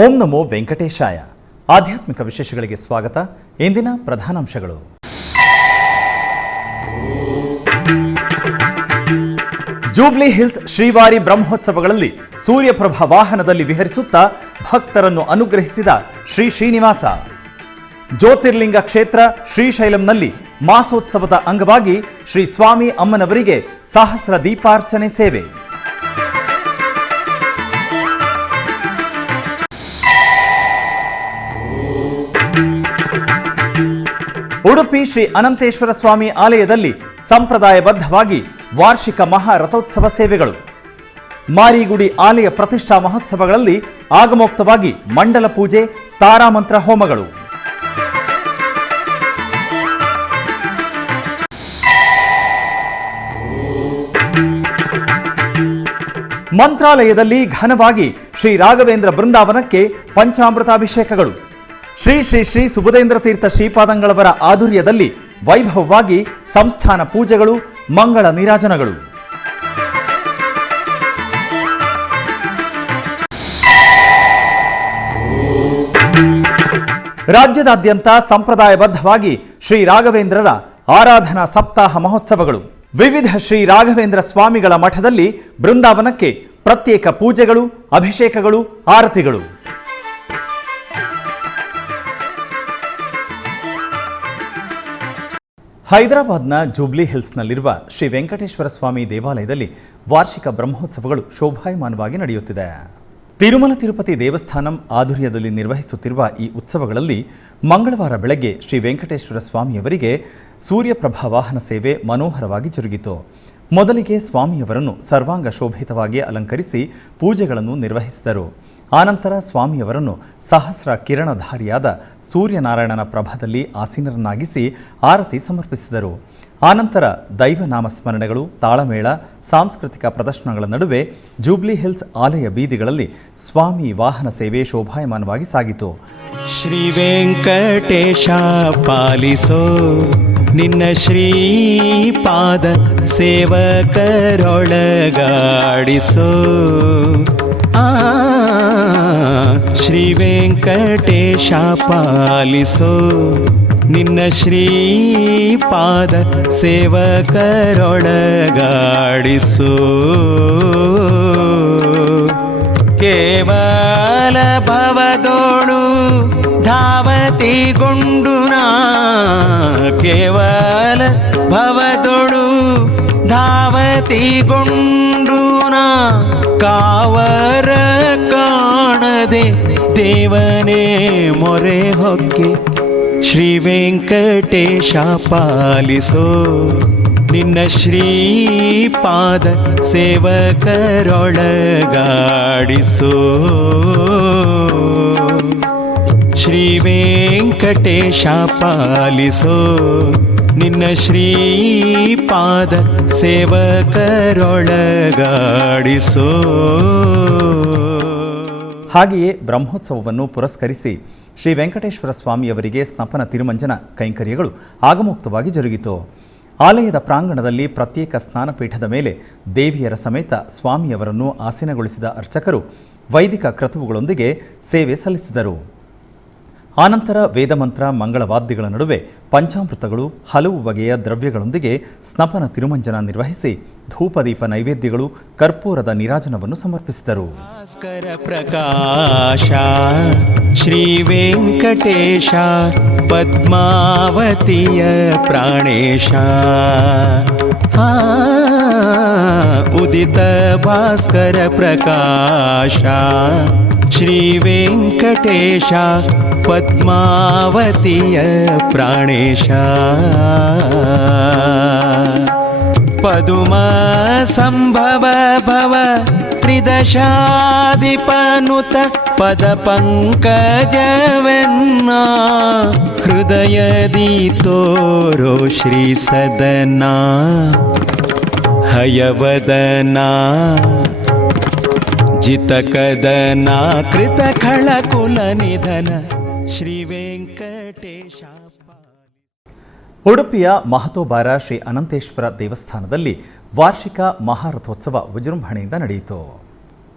ಓಂ ನಮೋ ವೆಂಕಟೇಶಾಯ. ಆಧ್ಯಾತ್ಮಿಕ ವಿಶೇಷಗಳಿಗೆ ಸ್ವಾಗತ. ಇಂದಿನ ಪ್ರಧಾನಾಂಶಗಳು. ಜೂಬ್ಲಿ ಹಿಲ್ಸ್ ಶ್ರೀವಾರಿ ಬ್ರಹ್ಮೋತ್ಸವಗಳಲ್ಲಿ ಸೂರ್ಯಪ್ರಭಾ ವಾಹನದಲ್ಲಿ ವಿಹರಿಸುತ್ತಾ ಭಕ್ತರನ್ನು ಅನುಗ್ರಹಿಸಿದ ಶ್ರೀ ಶ್ರೀನಿವಾಸ. ಜ್ಯೋತಿರ್ಲಿಂಗ ಕ್ಷೇತ್ರ ಶ್ರೀಶೈಲಂನಲ್ಲಿ ಮಾಸೋತ್ಸವದ ಅಂಗವಾಗಿ ಶ್ರೀ ಸ್ವಾಮಿ ಅಮ್ಮನವರಿಗೆ ಸಹಸ್ರ ದೀಪಾರ್ಚನೆ ಸೇವೆ. ಉಡುಪಿ ಶ್ರೀ ಅನಂತೇಶ್ವರ ಸ್ವಾಮಿ ಆಲಯದಲ್ಲಿ ಸಂಪ್ರದಾಯಬದ್ಧವಾಗಿ ವಾರ್ಷಿಕ ಮಹಾರಥೋತ್ಸವ ಸೇವೆಗಳು. ಮಾರಿಗುಡಿ ಆಲಯ ಪ್ರತಿಷ್ಠಾ ಮಹೋತ್ಸವಗಳಲ್ಲಿ ಆಗಮೋಕ್ತವಾಗಿ ಮಂಡಲ ಪೂಜೆ, ತಾರಾಮಂತ್ರ ಹೋಮಗಳು. ಮಂತ್ರಾಲಯದಲ್ಲಿ ಘನವಾಗಿ ಶ್ರೀ ರಾಘವೇಂದ್ರ ಬೃಂದಾವನಕ್ಕೆ ಪಂಚಾಮೃತಾಭಿಷೇಕಗಳು. ಶ್ರೀ ಶ್ರೀ ಶ್ರೀ ಸುಬುಧೇಂದ್ರ ತೀರ್ಥ ಶ್ರೀಪಾದಂಗಳವರ ಆಧುರ್ಯದಲ್ಲಿ ವೈಭವವಾಗಿ ಸಂಸ್ಥಾನ ಪೂಜೆಗಳು, ಮಂಗಳ ನೀರಾಜನಗಳು. ರಾಜ್ಯದಾದ್ಯಂತ ಸಂಪ್ರದಾಯಬದ್ಧವಾಗಿ ಶ್ರೀ ರಾಘವೇಂದ್ರರ ಆರಾಧನಾ ಸಪ್ತಾಹ ಮಹೋತ್ಸವಗಳು. ವಿವಿಧ ಶ್ರೀ ರಾಘವೇಂದ್ರ ಸ್ವಾಮಿಗಳ ಮಠದಲ್ಲಿ ಬೃಂದಾವನಕ್ಕೆ ಪ್ರತ್ಯೇಕ ಪೂಜೆಗಳು, ಅಭಿಷೇಕಗಳು, ಆರತಿಗಳು. ಹೈದರಾಬಾದ್ನ ಜೂಬ್ಲಿ ಹಿಲ್ಸ್ನಲ್ಲಿರುವ ಶ್ರೀ ವೆಂಕಟೇಶ್ವರ ಸ್ವಾಮಿ ದೇವಾಲಯದಲ್ಲಿ ವಾರ್ಷಿಕ ಬ್ರಹ್ಮೋತ್ಸವಗಳು ಶೋಭಾಯಮಾನವಾಗಿ ನಡೆಯುತ್ತಿದೆ. ತಿರುಮಲ ತಿರುಪತಿ ದೇವಸ್ಥಾನಂ ಆಧುರ್ಯದಲ್ಲಿ ನಿರ್ವಹಿಸುತ್ತಿರುವ ಈ ಉತ್ಸವಗಳಲ್ಲಿ ಮಂಗಳವಾರ ಬೆಳಗ್ಗೆ ಶ್ರೀ ವೆಂಕಟೇಶ್ವರ ಸ್ವಾಮಿಯವರಿಗೆ ಸೂರ್ಯಪ್ರಭಾ ವಾಹನ ಸೇವೆ ಮನೋಹರವಾಗಿ ಜರುಗಿತು. ಮೊದಲಿಗೆ ಸ್ವಾಮಿಯವರನ್ನು ಸರ್ವಾಂಗ ಶೋಭಿತವಾಗಿ ಅಲಂಕರಿಸಿ ಪೂಜೆಗಳನ್ನು ನಿರ್ವಹಿಸಿದರು. ಆನಂತರ ಸ್ವಾಮಿಯವರನ್ನು ಸಹಸ್ರ ಕಿರಣಧಾರಿಯಾದ ಸೂರ್ಯನಾರಾಯಣನ ಪ್ರಭಾದಲ್ಲಿ ಆಸೀನರನ್ನಾಗಿಸಿ ಆರತಿ ಸಮರ್ಪಿಸಿದರು. ಆನಂತರ ದೈವನಾಮ ಸ್ಮರಣೆಗಳು, ತಾಳಮೇಳ, ಸಾಂಸ್ಕೃತಿಕ ಪ್ರದರ್ಶನಗಳ ನಡುವೆ ಜೂಬ್ಲಿ ಹಿಲ್ಸ್ ಆಲಯ ಬೀದಿಗಳಲ್ಲಿ ಸ್ವಾಮಿ ವಾಹನ ಸೇವೆ ಶೋಭಾಯಮಾನವಾಗಿ ಸಾಗಿತು. ಶ್ರೀ ವೆಂಕಟೇಶ ಪಾಲಿಸೋ ನಿನ್ನ ಶ್ರೀಪಾದ ಸೇವಕರೊಳಗಾಡಿಸೋ. ಶ್ರೀ ವೆಂಕಟೇಶ ಪಾಲಿಸೋ ನಿನ್ನ ಶ್ರೀಪಾದ ಸೇವಕರೊಳಗಾಡಿಸೋ. ಕೇವಲ ಭವದೋಳು ಧಾವತಿಗೊಂಡುನಾ, ಕೇವಲ ಭವದೋಳು ಧಾವತಿಗೊಂಡುನಾ, ಕಾವರ ಕಾಣದೆ ದೇವನೇ ಮೊರೆ ಹೊಕ್ಕೆ. ಶ್ರೀ ವೆಂಕಟೇಶ ಪಾಲಿಸೋ ನಿನ್ನ ಶ್ರೀಪಾದ ಸೇವಕರೊಳಗಾಡಿಸೋ. ಶ್ರೀ ವೆಂಕಟೇಶ ಪಾಲಿಸೋ ನಿನ್ನ ಶ್ರೀಪಾದ ಸೇವಕರೊಳಗಾಡಿಸೋ. ಹಾಗೆಯೇ ಬ್ರಹ್ಮೋತ್ಸವವನ್ನು ಪುರಸ್ಕರಿಸಿ ಶ್ರೀ ವೆಂಕಟೇಶ್ವರ ಸ್ವಾಮಿಯವರಿಗೆ ಸ್ನಪನ ತಿರುಮಂಜನ ಕೈಂಕರ್ಯಗಳು ಆಗಮೋಕ್ತವಾಗಿ ಜರುಗಿತು. ಆಲಯದ ಪ್ರಾಂಗಣದಲ್ಲಿ ಪ್ರತ್ಯೇಕ ಸ್ನಾನಪೀಠದ ಮೇಲೆ ದೇವಿಯರ ಸಮೇತ ಸ್ವಾಮಿಯವರನ್ನು ಆಸೀನಗೊಳಿಸಿದ ಅರ್ಚಕರು ವೈದಿಕ ಕ್ರತುವುಗಳೊಂದಿಗೆ ಸೇವೆ ಸಲ್ಲಿಸಿದರು. ಆನಂತರ ವೇದಮಂತ್ರ, ಮಂಗಳವಾದ್ಯಗಳ ನಡುವೆ ಪಂಚಾಮೃತಗಳು, ಹಲವು ಬಗೆಯ ದ್ರವ್ಯಗಳೊಂದಿಗೆ ಸ್ನಪನ ತಿರುಮಂಜನ ನಿರ್ವಹಿಸಿ ಧೂಪದೀಪ ನೈವೇದ್ಯಗಳು, ಕರ್ಪೂರದ ನೀರಾಜನವನ್ನು ಸಮರ್ಪಿಸಿದರು. ಭಾಸ್ಕರ ಪ್ರಕಾಶ ಶ್ರೀ ವೆಂಕಟೇಶ ಪದ್ಮಾವತಿಯ ಪ್ರಾಣೇಶ. ಉದಿತ ಭಾಸ್ಕರ ಪ್ರಕಾಶ ಶ್ರೀ ವೆಂಕಟೇಶ ಪದ್ಮಾವತಿಯ ಪ್ರಾಣೇಶ. ಪದುಮ ಸಂಭವ ಭವ ತ್ರಿದಶಾಧಿಪನುತ ಪದ ಪಂಕಜವೆನ್ನ ಹೃದಯದಿ ತೋರೋ ಶ್ರೀ ಸದನ ಹಯವದನ ಜಿತಕದನ ಕೃತ ಖಳ ಕುಲ ನಿಧನ ಶ್ರೀ ವೆಂಕಟೇಶ. ಉಡುಪಿಯ ಮಹತೋಬಾರ ಶ್ರೀ ಅನಂತೇಶ್ವರ ದೇವಸ್ಥಾನದಲ್ಲಿ ವಾರ್ಷಿಕ ಮಹಾರಥೋತ್ಸವ ವಿಜೃಂಭಣೆಯಿಂದ ನಡೆಯಿತು.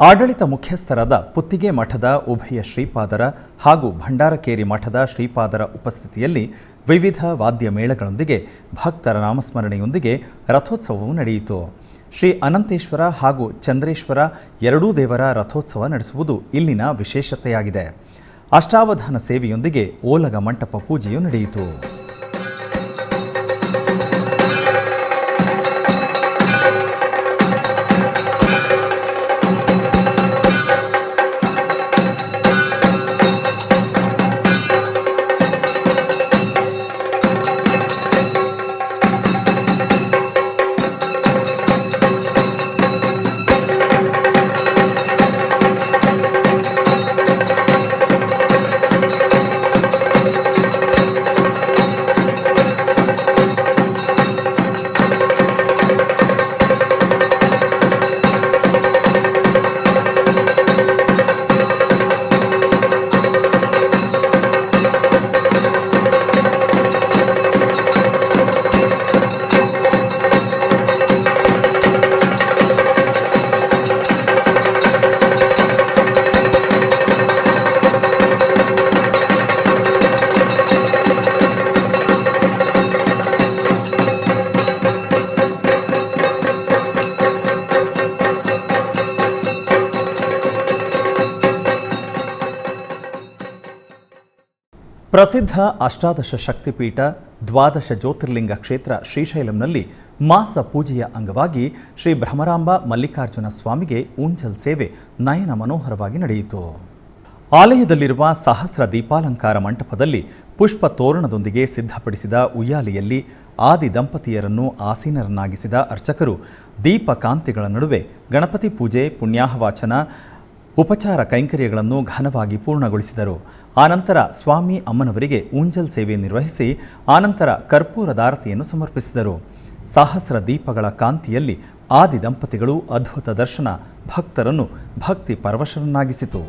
ಆಡಳಿತ ಮುಖ್ಯಸ್ಥರಾದ ಪುತ್ತಿಗೆ ಮಠದ ಉಭಯ ಶ್ರೀಪಾದರ ಹಾಗೂ ಭಂಡಾರಕೇರಿ ಮಠದ ಶ್ರೀಪಾದರ ಉಪಸ್ಥಿತಿಯಲ್ಲಿ ವಿವಿಧ ವಾದ್ಯ ಮೇಳಗಳೊಂದಿಗೆ ಭಕ್ತರ ನಾಮಸ್ಮರಣೆಯೊಂದಿಗೆ ರಥೋತ್ಸವವು ನಡೆಯಿತು. ಶ್ರೀ ಅನಂತೇಶ್ವರ ಹಾಗೂ ಚಂದ್ರೇಶ್ವರ ಎರಡೂ ದೇವರ ರಥೋತ್ಸವ ನಡೆಸುವುದು ಇಲ್ಲಿನ ವಿಶೇಷತೆಯಾಗಿದೆ. ಅಷ್ಟಾವಧಾನ ಸೇವೆಯೊಂದಿಗೆ ಓಲಗ ಮಂಟಪ ಪೂಜೆಯು ನಡೆಯಿತು. ಪ್ರಸಿದ್ಧ ಅಷ್ಟಾದಶ ಶಕ್ತಿಪೀಠ ದ್ವಾದಶ ಜ್ಯೋತಿರ್ಲಿಂಗ ಕ್ಷೇತ್ರ ಶ್ರೀಶೈಲಂನಲ್ಲಿ ಮಾಸ ಪೂಜೆಯ ಅಂಗವಾಗಿ ಶ್ರೀ ಭ್ರಮರಾಂಬ ಮಲ್ಲಿಕಾರ್ಜುನ ಸ್ವಾಮಿಗೆ ಊಂಜಲ್ ಸೇವೆ ನಯನ ಮನೋಹರವಾಗಿ ನಡೆಯಿತು. ಆಲಯದಲ್ಲಿರುವ ಸಹಸ್ರ ದೀಪಾಲಂಕಾರ ಮಂಟಪದಲ್ಲಿ ಪುಷ್ಪ ತೋರಣದೊಂದಿಗೆ ಸಿದ್ಧಪಡಿಸಿದ ಉಯ್ಯಾಲೆಯಲ್ಲಿ ಆದಿ ದಂಪತಿಯರನ್ನು ಆಸೀನರನ್ನಾಗಿಸಿದ ಅರ್ಚಕರು ದೀಪಕಾಂತಿಗಳ ನಡುವೆ ಗಣಪತಿ ಪೂಜೆ, ಪುಣ್ಯಾಹವಾಚನ, ಉಪಚಾರ ಕೈಂಕರ್ಯಗಳನ್ನು ಘನವಾಗಿ ಪೂರ್ಣಗೊಳಿಸಿದರು. ಆನಂತರ ಸ್ವಾಮಿ ಅಮ್ಮನವರಿಗೆ ಊಂಜಲ್ ಸೇವೆ ನಿರ್ವಹಿಸಿ ಆನಂತರ ಕರ್ಪೂರದಾರತಿಯನ್ನು ಸಮರ್ಪಿಸಿದರು. ಸಹಸ್ರ ದೀಪಗಳ ಕಾಂತಿಯಲ್ಲಿ ಆದಿ ದಂಪತಿಗಳು ಅದ್ಭುತ ದರ್ಶನ ಭಕ್ತರನ್ನು ಭಕ್ತಿ ಪರವಶರನ್ನಾಗಿಸಿತು.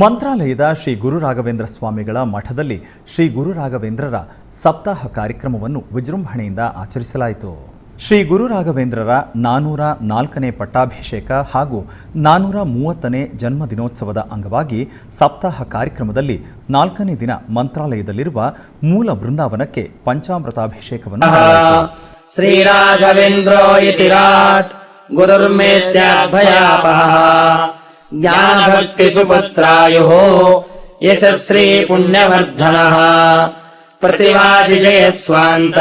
ಮಂತ್ರಾಲಯದ ಶ್ರೀ ಗುರು ರಾಘವೇಂದ್ರ ಸ್ವಾಮಿಗಳ ಮಠದಲ್ಲಿ ಶ್ರೀ ಗುರು ರಾಘವೇಂದ್ರರ ಸಪ್ತಾಹ ಕಾರ್ಯಕ್ರಮವನ್ನು ವಿಜೃಂಭಣೆಯಿಂದ ಆಚರಿಸಲಾಯಿತು. ಶ್ರೀ ಗುರು ರಾಘವೇಂದ್ರರ 404ನೇ ಪಟ್ಟಾಭಿಷೇಕ ಹಾಗೂ 430ನೇ ಜನ್ಮದಿನೋತ್ಸವದ ಅಂಗವಾಗಿ ಸಪ್ತಾಹ ಕಾರ್ಯಕ್ರಮದಲ್ಲಿ 4ನೇ ದಿನ ಮಂತ್ರಾಲಯದಲ್ಲಿರುವ ಮೂಲ ಬೃಂದಾವನಕ್ಕೆ ಪಂಚಾಮೃತಾಭಿಷೇಕವನ್ನು ಶ್ರೀ ರಾಘವೇಂದ್ರೋ ಇತಿ ರಾಟ್ ಗುರುರ್ಮೇಸ್ಯಾಭಯಾಪಃ ಜ್ಞಾನಭಕ್ತಿ ಸುಪುತ್ರಾಯುಃ ಯಶಸ್ವಿ ಪುಣ್ಯವರ್ಧನಃ ಪ್ರತಿವಾದಿ ಜಯಸ್ವಾಂತ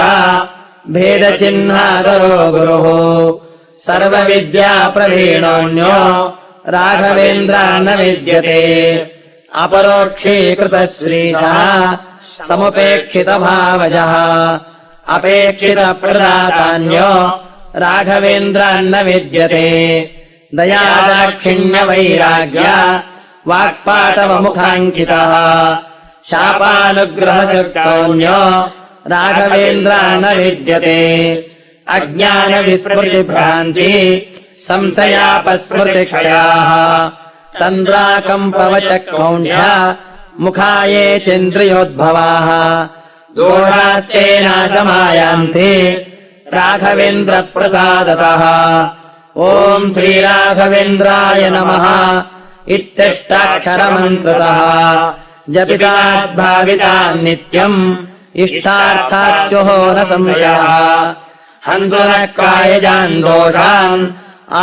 ಭೇದ ಚಿಹ್ನಾದರೋ ಗುರುಃ ಸರ್ವವಿದ್ಯಾ ಪ್ರವೀಣೋನ್ಯೋ ರಾಘವೇಂದ್ರ ನ ವಿದ್ಯತೆ ಅಪರೋಕ್ಷೀಕೃತ ಶ್ರೀಶಃ ಸಮುಪೇಕ್ಷಿತ ಭಾವಜಃ ಅಪೇಕ್ಷಿತ ಪ್ರದಾತಾನ್ಯೋ ರಾಘವೇಂದ್ರ ನ ವಿದ್ಯತೆ ದಯಾದಾಕ್ಷಿಣ್ಯ ವೈರಾಗ್ಯ ವಾಕ್ಪಾಟವ ಮುಖಾಂಕಿತಃ ಶಾಪಾನುಗ್ರಹ ಶಕ್ತೋನ್ಯೋ ರಾಘವೇಂದ್ರ ನ ವಿದ್ಯತೆ ಅಜ್ಞಾನ ವಿಸ್ಮೃತಿ ಭ್ರಾಂತಿ ಸಂಶಯಾಪಸ್ಮೃತಿ ಕ್ಷಯಾಃ ತಂದ್ರಾಕಂಪವಚ ಕೌಂಢ್ಯ ಮುಖಾಯೇ ಚಂದ್ರಿಯೋದ್ಭವಾಃ ದೋಷಾಸ್ತೆ ನಾಶಮಾಯಾಂತಿ ರಾಘವೇಂದ್ರ ಪ್ರಸಾದತಃ ಓಂ ಶ್ರೀ ರಾಘವೇಂದ್ರಾಯ ನಮಃ ಇತ್ಯಷ್ಟಾಕ್ಷರಮಂತ್ರತಃ ಜಪಿತಾದ್ಭಾವಿತಾ ನಿತ್ಯಂ ಇಷ್ಟಾರ್ಥಾಸ್ಯುಃ ನ ಸಂಶಯಃ ಹಂತು ನ ಕಾಯಜಾನ್ ದೋಷಾನ್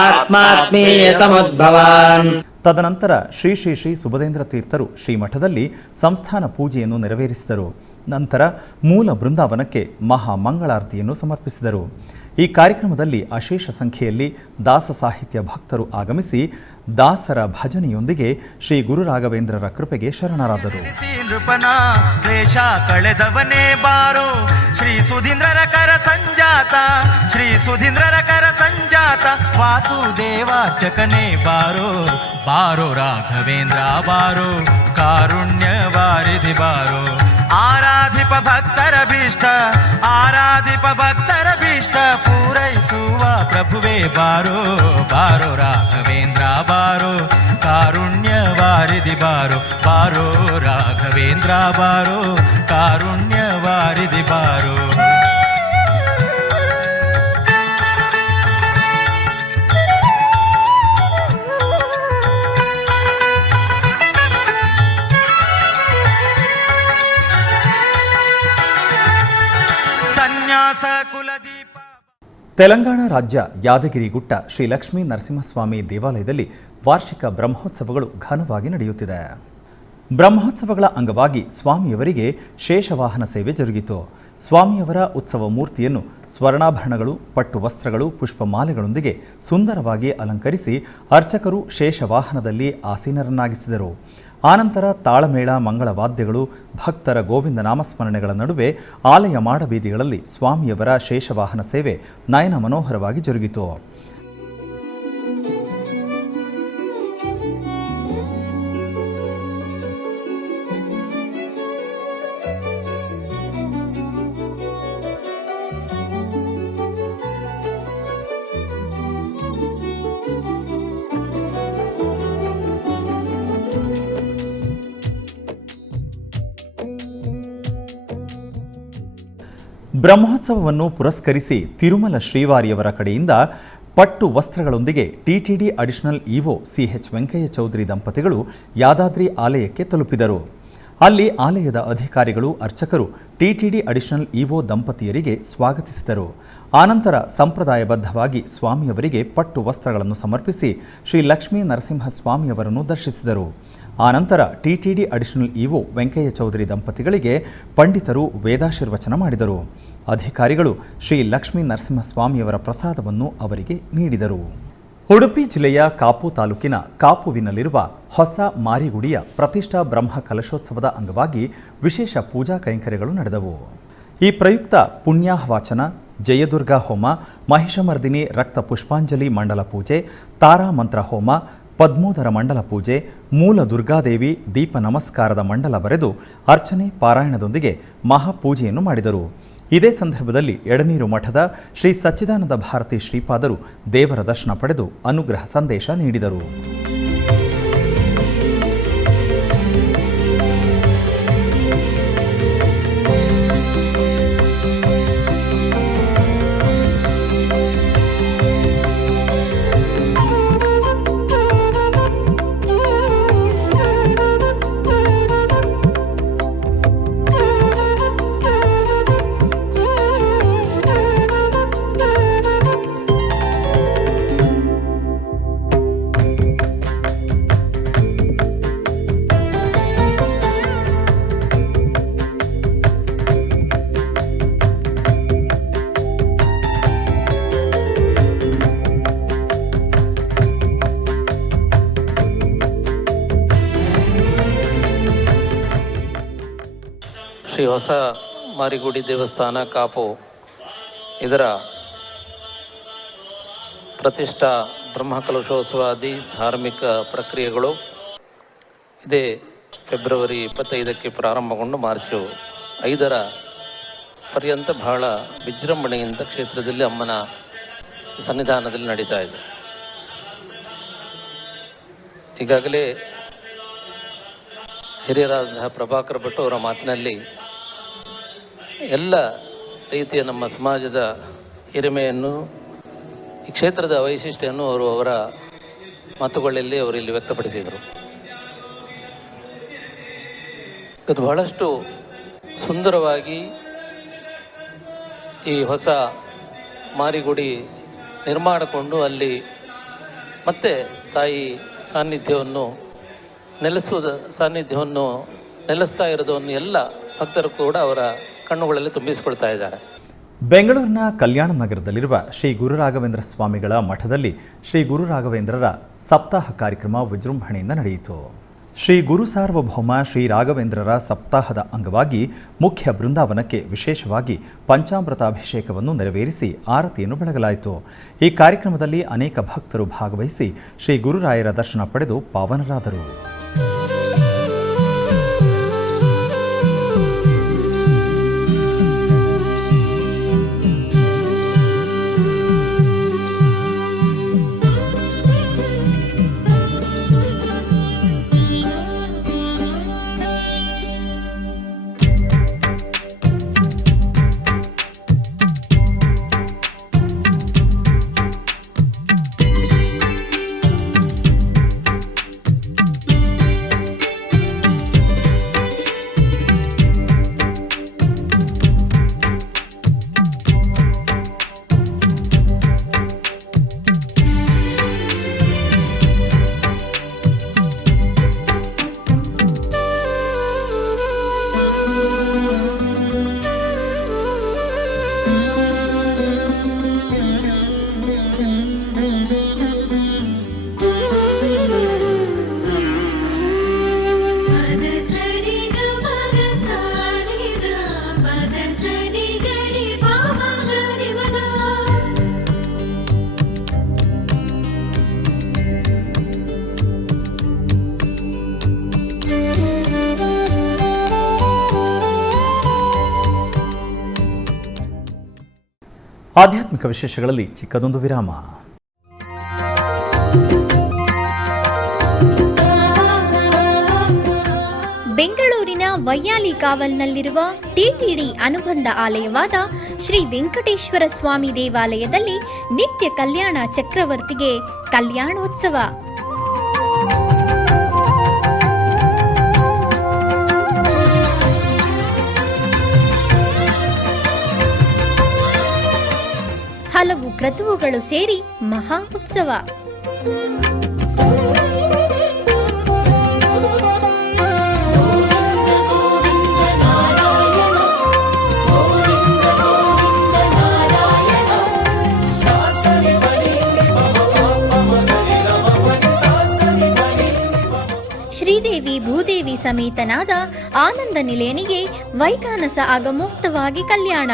ಆತ್ಮಾತ್ಮೀಯ ಸಮುದ್ಭವಾನ್. ತದನಂತರ ಶ್ರೀ ಶ್ರೀ ಶ್ರೀ ಸುಬುಧೇಂದ್ರ ತೀರ್ಥರು ಶ್ರೀಮಠದಲ್ಲಿ ಸಂಸ್ಥಾನ ಪೂಜೆಯನ್ನು ನೆರವೇರಿಸಿದರು. ನಂತರ ಮೂಲ ಬೃಂದಾವನಕ್ಕೆ ಮಹಾ ಮಂಗಳಾರತಿಯನ್ನು ಸಮರ್ಪಿಸಿದರು. ಈ ಕಾರ್ಯಕ್ರಮದಲ್ಲಿ ಅಶೇಷ ಸಂಖ್ಯೆಯಲ್ಲಿ ದಾಸ ಸಾಹಿತ್ಯ ಭಕ್ತರು ಆಗಮಿಸಿ ದಾಸರ ಭಜನೆಯೊಂದಿಗೆ ಶ್ರೀ ಗುರು ರಾಘವೇಂದ್ರರ ಕೃಪೆಗೆ ಶರಣರಾದರು. ನೃಪನ ವೇಷ ಕಳೆದವನೇ ಬಾರೋ ಶ್ರೀ ಸುಧೀಂದ್ರರ ಕರ ಸಂಜಾತ, ಶ್ರೀ ಸುಧೀಂದ್ರರ ಕರ ಸಂಜಾತ ವಾಸುದೇವಾರ್ಚಕನೇ ಬಾರೋ, ಬಾರೋ ರಾಘವೇಂದ್ರ ಬಾರೋ, ಕಾರುಣ್ಯ ವಾರಿಧಿ ಬಾರೋ. ಆರಾಧಿಪ ಭಕ್ತರ ಭೀಷ್ಟ, ಆರಾಧಿಪ ಭಕ್ತರ ಭೀಷ್ಟ ಪೂರೈಸುವ ಪ್ರಭುವೇ ಬಾರೋ, ಬಾರೋ ರಾಘವೇಂದ್ರ ಬಾರೋ, ಕಾರುಣ್ಯ ವಾರಿಧಿ ಬಾರೋ, ಬಾರೋ ರಾಘವೇಂದ್ರ ಬಾರೋ, ಕಾರುಣ್ಯ ವಾರಿಧಿ ಬಾರೋ. ಸನ್ಯಾಸ ಕುಲದೀಪ. ತೆಲಂಗಾಣ ರಾಜ್ಯ ಯಾದಗಿರಿಗುಟ್ಟ ಶ್ರೀ ಲಕ್ಷ್ಮೀ ನರಸಿಂಹಸ್ವಾಮಿ ದೇವಾಲಯದಲ್ಲಿ ವಾರ್ಷಿಕ ಬ್ರಹ್ಮೋತ್ಸವಗಳು ಘನವಾಗಿ ನಡೆಯುತ್ತಿದೆ. ಬ್ರಹ್ಮೋತ್ಸವಗಳ ಅಂಗವಾಗಿ ಸ್ವಾಮಿಯವರಿಗೆ ಶೇಷವಾಹನ ಸೇವೆ ಜರುಗಿತು. ಸ್ವಾಮಿಯವರ ಉತ್ಸವ ಮೂರ್ತಿಯನ್ನು ಸ್ವರ್ಣಾಭರಣಗಳು, ಪಟ್ಟು ವಸ್ತ್ರಗಳು, ಪುಷ್ಪಮಾಲೆಗಳೊಂದಿಗೆ ಸುಂದರವಾಗಿ ಅಲಂಕರಿಸಿ ಅರ್ಚಕರು ಶೇಷವಾಹನದಲ್ಲಿ ಆಸೀನರನ್ನಾಗಿಸಿದರು. ಆನಂತರ ತಾಳಮೇಳ, ಮಂಗಳವಾದ್ಯಗಳು, ಭಕ್ತರ ಗೋವಿಂದ ನಾಮಸ್ಮರಣೆಗಳ ನಡುವೆ ಆಲಯ ಮಾಡಬೀದಿಗಳಲ್ಲಿ ಸ್ವಾಮಿಯವರ ಶೇಷವಾಹನ ಸೇವೆ ನಯನ ಮನೋಹರವಾಗಿ ಜರುಗಿತು. ಬ್ರಹ್ಮೋತ್ಸವವನ್ನು ಪುರಸ್ಕರಿಸಿ ತಿರುಮಲ ಶ್ರೀವಾರಿಯವರ ಕಡೆಯಿಂದ ಪಟ್ಟು ವಸ್ತ್ರಗಳೊಂದಿಗೆ TTD additional EO CH Venkaiah Chowdary ದಂಪತಿಗಳು ಯಾದಾದ್ರಿ ಆಲಯಕ್ಕೆ ತಲುಪಿದರು. ಅಲ್ಲಿ ಆಲಯದ ಅಧಿಕಾರಿಗಳು, ಅರ್ಚಕರು ಟಿಟಿಡಿ ಅಡಿಷನಲ್ ಇಒ ದಂಪತಿಯರಿಗೆ ಸ್ವಾಗತಿಸಿದರು. ಆನಂತರ ಸಂಪ್ರದಾಯಬದ್ಧವಾಗಿ ಸ್ವಾಮಿಯವರಿಗೆ ಪಟ್ಟು ವಸ್ತ್ರಗಳನ್ನು ಸಮರ್ಪಿಸಿ ಶ್ರೀ ಲಕ್ಷ್ಮೀ ನರಸಿಂಹ ಸ್ವಾಮಿಯವರನ್ನು ದರ್ಶಿಸಿದರು. ಆನಂತರ TTD additional EO Venkaiah Chowdary ದಂಪತಿಗಳಿಗೆ ಪಂಡಿತರು ವೇದಾಶೀರ್ವಚನ ಮಾಡಿದರು. ಅಧಿಕಾರಿಗಳು ಶ್ರೀ ಲಕ್ಷ್ಮೀ ನರಸಿಂಹಸ್ವಾಮಿಯವರ ಪ್ರಸಾದವನ್ನು ಅವರಿಗೆ ನೀಡಿದರು. ಉಡುಪಿ ಜಿಲ್ಲೆಯ ಕಾಪು ತಾಲೂಕಿನ ಕಾಪುವಿನಲ್ಲಿರುವ ಹೊಸ ಮಾರಿಗುಡಿಯ ಪ್ರತಿಷ್ಠಾ ಬ್ರಹ್ಮ ಕಲಶೋತ್ಸವದ ಅಂಗವಾಗಿ ವಿಶೇಷ ಪೂಜಾ ಕೈಂಕರ್ಯಗಳು ನಡೆದವು. ಈ ಪ್ರಯುಕ್ತ ಪುಣ್ಯಾಹವಾಚನ, ಜಯದುರ್ಗಾ ಹೋಮ, ಮಹಿಷಮರ್ದಿನಿ ರಕ್ತ ಪುಷ್ಪಾಂಜಲಿ ಮಂಡಲ ಪೂಜೆ, ತಾರಾ ಮಂತ್ರ ಹೋಮ, ಪದ್ಮೋದರ ಮಂಡಲ ಪೂಜೆ, ಮೂಲ ದುರ್ಗಾದೇವಿ ದೀಪ ನಮಸ್ಕಾರದ ಮಂಡಲ ಬರೆದು ಅರ್ಚನೆ ಪಾರಾಯಣದೊಂದಿಗೆ ಮಹಾಪೂಜೆಯನ್ನು ಮಾಡಿದರು. ಇದೇ ಸಂದರ್ಭದಲ್ಲಿ ಎಡನೀರು ಮಠದ ಶ್ರೀ ಸಚ್ಚಿದಾನಂದ ಭಾರತಿ ಶ್ರೀಪಾದರು ದೇವರ ದರ್ಶನ ಪಡೆದು ಅನುಗ್ರಹ ಸಂದೇಶ ನೀಡಿದರು. ಶ್ರೀ ಹೊಸ ಮಾರಿಗುಡಿ ದೇವಸ್ಥಾನ ಕಾಪು ಇದರ ಪ್ರತಿಷ್ಠಾ ಬ್ರಹ್ಮಕಲಶೋತ್ಸವಾದಿ ಧಾರ್ಮಿಕ ಪ್ರಕ್ರಿಯೆಗಳು ಇದೇ ಫೆಬ್ರವರಿ 25ಕ್ಕೆ ಪ್ರಾರಂಭಗೊಂಡು ಮಾರ್ಚು 5ರ ಪರ್ಯಂತ ಬಹಳ ವಿಜೃಂಭಣೆಯಿಂದ ಕ್ಷೇತ್ರದಲ್ಲಿ ಅಮ್ಮನ ಸನ್ನಿಧಾನದಲ್ಲಿ ನಡೀತಾ ಇದೆ. ಈಗಾಗಲೇ ಹಿರಿಯರಾದ ಪ್ರಭಾಕರ ಭಟ್ ಅವರ ಮಾತಿನಲ್ಲಿ ಎಲ್ಲ ರೀತಿಯ ನಮ್ಮ ಸಮಾಜದ ಹಿರಿಮೆಯನ್ನು, ಈ ಕ್ಷೇತ್ರದ ವೈಶಿಷ್ಟ್ಯವನ್ನು ಅವರ ಮಾತುಗಳಲ್ಲಿ ಅವರು ಇಲ್ಲಿ ವ್ಯಕ್ತಪಡಿಸಿದರು. ಇದು ಬಹಳಷ್ಟು ಸುಂದರವಾಗಿ ಈ ಹೊಸ ಮಾರಿಗುಡಿ ನಿರ್ಮಾಣಗೊಂಡು ಅಲ್ಲಿ ಮತ್ತೆ ತಾಯಿ ಸಾನ್ನಿಧ್ಯವನ್ನು ನೆಲೆಸ್ತಾ ಇರೋದನ್ನು ಎಲ್ಲ ಭಕ್ತರು ಕೂಡ ಅವರ ಕಣ್ಣುಗಳಲ್ಲಿ ತುಂಬಿಸಿಕೊಳ್ತಾ ಇದ್ದಾರೆ. ಬೆಂಗಳೂರಿನ ಕಲ್ಯಾಣ ನಗರದಲ್ಲಿರುವ ಶ್ರೀ ಗುರು ರಾಘವೇಂದ್ರ ಸ್ವಾಮಿಗಳ ಮಠದಲ್ಲಿ ಶ್ರೀ ಗುರು ರಾಘವೇಂದ್ರರ ಸಪ್ತಾಹ ಕಾರ್ಯಕ್ರಮ ವಿಜೃಂಭಣೆಯಿಂದ ನಡೆಯಿತು. ಶ್ರೀ ಗುರು ಸಾರ್ವಭೌಮ ಶ್ರೀ ರಾಘವೇಂದ್ರರ ಸಪ್ತಾಹದ ಅಂಗವಾಗಿ ಮುಖ್ಯ ಬೃಂದಾವನಕ್ಕೆ ವಿಶೇಷವಾಗಿ ಪಂಚಾಮೃತಾಭಿಷೇಕವನ್ನು ನೆರವೇರಿಸಿ ಆರತಿಯನ್ನು ಬೆಳಗಲಾಯಿತು. ಈ ಕಾರ್ಯಕ್ರಮದಲ್ಲಿ ಅನೇಕ ಭಕ್ತರು ಭಾಗವಹಿಸಿ ಶ್ರೀ ಗುರುರಾಯರ ದರ್ಶನ ಪಡೆದು ಪಾವನರಾದರು. ಆಧ್ಯಾತ್ಮಿಕ ವಿಶೇಷಗಳಲ್ಲಿ ಚಿಕ್ಕದೊಂದು ವಿರಾಮ. ಬೆಂಗಳೂರಿನ ವೈಯಾಲಿ ಕಾವಲ್ನಲ್ಲಿರುವ ಟಿಟಿಡಿ ಅನುಬಂಧ ಆಲಯವಾದ ಶ್ರೀ ವೆಂಕಟೇಶ್ವರ ಸ್ವಾಮಿ ದೇವಾಲಯದಲ್ಲಿ ನಿತ್ಯ ಕಲ್ಯಾಣ ಚಕ್ರವರ್ತಿಗೆ ಕಲ್ಯಾಣೋತ್ಸವ. ಹಲವು ಕ್ರತುವುಗಳು ಸೇರಿ ಮಹಾ ಉತ್ಸವ. ಶ್ರೀದೇವಿ ಭೂದೇವಿ ಸಮೇತನಾದ ಆನಂದ ನಿಲಯನಿಗೆ ವೈಖಾನಸ ಆಗಮೋಕ್ತವಾಗಿ ಕಲ್ಯಾಣ.